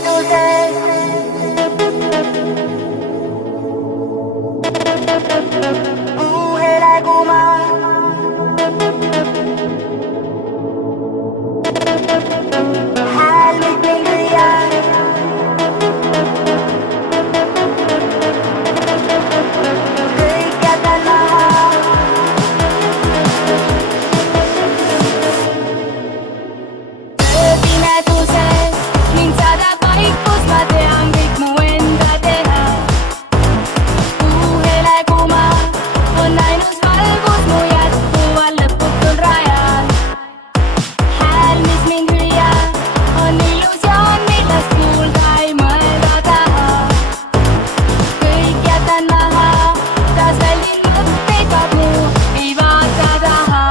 pimeduses. Uuele kuuma. Hääl, mis mind lüüa. Kõik jätan maha. Pimeduses mind saadab vaikus, ma tean kõik mu enda teha. Uuele kuuma on ainus valgus mu jätkuval lõputul rajal. Hääl, mis mind lüüa, on illusioon, millest kuulda ei mõelda taha. Kõik jätan maha, taas väldin mõtteid, vaat muu ei vaata taha.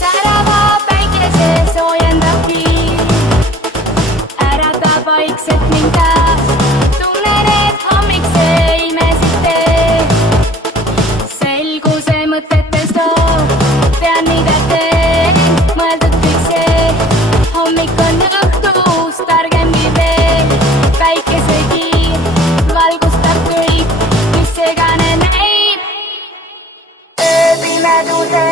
Särava päikese soojendab kiir, äratab vaikselt mind taas. Tunnen, et hommik see imesid teeb, selguse mõtetes toob. Tean, mida teen, mõeldud kõik see. Hommik on õhtus, targemgi veel. Päikesekiir valgustab kõik, mis segane näib. Ööpimeduses.